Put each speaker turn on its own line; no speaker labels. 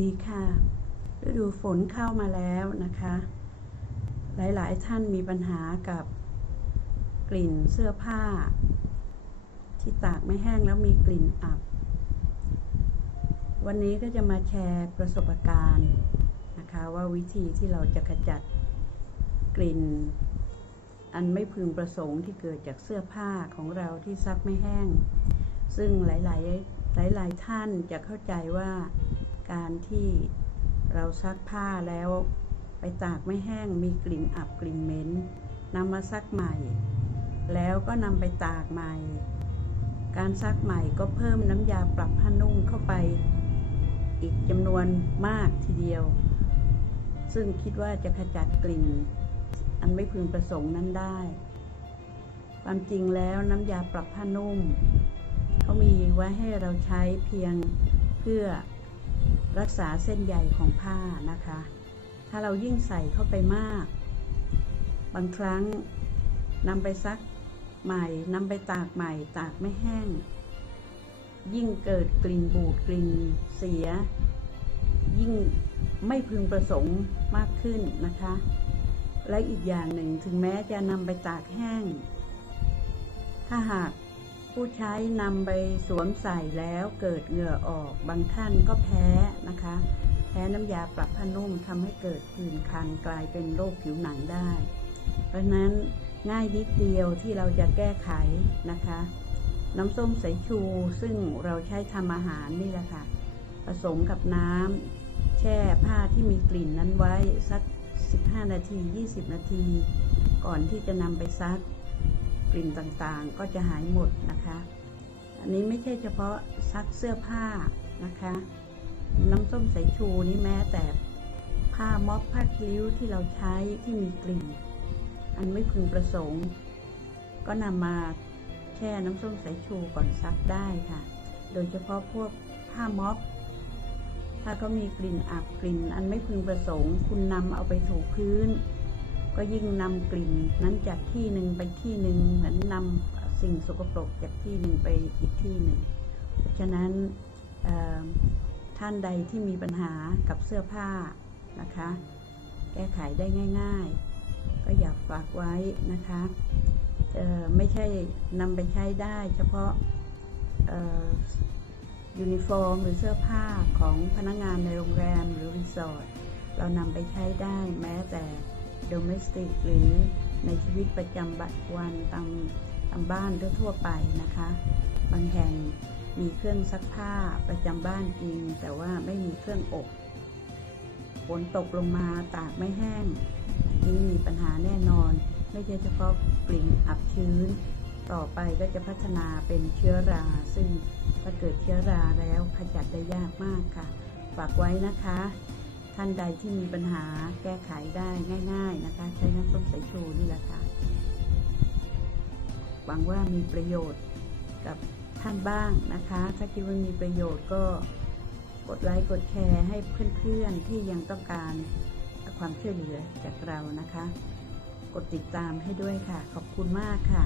ดีค่ะฤดูฝนเข้ามาแล้วนะคะ หลายๆท่านมีปัญหากับกลิ่นเสื้อผ้า ที่ตากไม่แห้งแล้วมีกลิ่นอับ วันนี้ก็จะมาแชร์ประสบการณ์นะคะว่าวิธีที่เราจะขจัดกลิ่น อันไม่พึงประสงค์ที่เกิดจากเสื้อผ้าของเราที่ซักไม่แห้ง ซึ่งหลาย ๆ หลาย ๆ ท่านจะเข้าใจว่า การที่เราซักผ้าแล้ว ไปตากไม่แห้งมีกลิ่นอับกลิ่นเหม็นนำมาซักใหม่ แล้วก็นำไปตากใหม่ การซักใหม่ก็เพิ่มน้ำยาปรับผ้านุ่งเข้าไป อีกจำนวนมากทีเดียว ซึ่งคิดว่าจะขจัดกลิ่น อันไม่พึงประสงค์นั้นได้ ความจริงแล้วน้ำยาปรับผ้านุ่มเขามีไว้ให้เราใช้เพียงเพื่อ รักษาเส้นใยของผ้านะคะ ถ้าเรายิ่งใส่เข้าไปมาก บางครั้งนำไปซักใหม่นำไปตากใหม่ตากไม่แห้ง ยิ่งเกิดกลิ่นบูดกลิ่นเสีย ยิ่งไม่พึงประสงค์มากขึ้นนะคะ และอีกอย่างหนึ่งถึงแม้จะนำไปตากแห้ง ถ้าหาก ผู้ใช้นำไปสวมใส่แล้วเกิดเหงื่อออก บางท่านก็แพ้นะคะ แพ้น้ำยาปรับผ้านุ่มทำให้เกิดผื่นคันกลายเป็นโรคผิวหนังได้ เพราะนั้นง่ายนิดเดียวที่เราจะแก้ไขนะคะ น้ำส้มสายชูซึ่งเราใช้ทำอาหารนี่แหละค่ะ ผสมกับน้ำแช่ผ้าที่มีกลิ่นนั้นไว้สัก 15 นาที 20 นาที ก่อนที่จะนำไปซัก กลิ่นต่างๆ ก็จะหายหมดนะคะ อันนี้ไม่ใช่เฉพาะซักเสื้อผ้านะคะ น้ำส้มสายชูนี่แม้แต่ผ้าม็อบผ้าคิ้วที่เราใช้ที่มีกลิ่น อันไม่พึงประสงค์ ก็นำมาแช่น้ำส้มสายชูก่อนซักได้ค่ะ โดยเฉพาะพวกผ้าม็อบถ้าก็มีกลิ่นอับกลิ่น อันไม่พึงประสงค์ คุณนำเอาไปถูพื้น ก็ยิ่งนำกลิ่นนั้นจากที่หนึ่งไปที่หนึ่งเหมือนนำสิ่งสกปรกจากที่หนึ่งไปอีกที่หนึ่ง เพราะฉะนั้นท่านใดที่มีปัญหากับเสื้อผ้านะคะ แก้ไขได้ง่าย ๆ ก็อยากฝากไว้นะคะไม่ใช่นำไปใช้ได้เฉพาะยูนิฟอร์มหรือเสื้อผ้าของพนักงานในโรงแรมหรือรีสอร์ทเรานำไปใช้ได้แม้แต่ โดเมสติกหรือในชีวิตประจำวันตามตามบ้านทั่วไปนะคะ บางแห่งมีเครื่องซักผ้าประจำบ้านจริง แต่ว่าไม่มีเครื่องอบฝนตกลงมาตากไม่แห้ง นี่มีปัญหาแน่นอน ไม่ใช่เฉพาะกลิ่นอับชื้น ต่อไปก็จะพัฒนาเป็นเชื้อรา ซึ่งถ้าเกิดเชื้อราแล้วขจัดได้ยากมากค่ะ ฝากไว้นะคะ ท่านใดที่มีปัญหาแก้ไขได้ง่าย ๆนะคะ ใช้น้ำส้มสายชูนี่แหละค่ะหวังว่ามีประโยชน์กับท่านบ้างนะคะ ถ้าคิดว่ามีประโยชน์ก็กดไลค์กดแชร์ให้เพื่อนๆที่ยังต้องการความช่วยเหลือจากเรานะคะ กดติดตามให้ด้วยค่ะ ขอบคุณมากค่ะ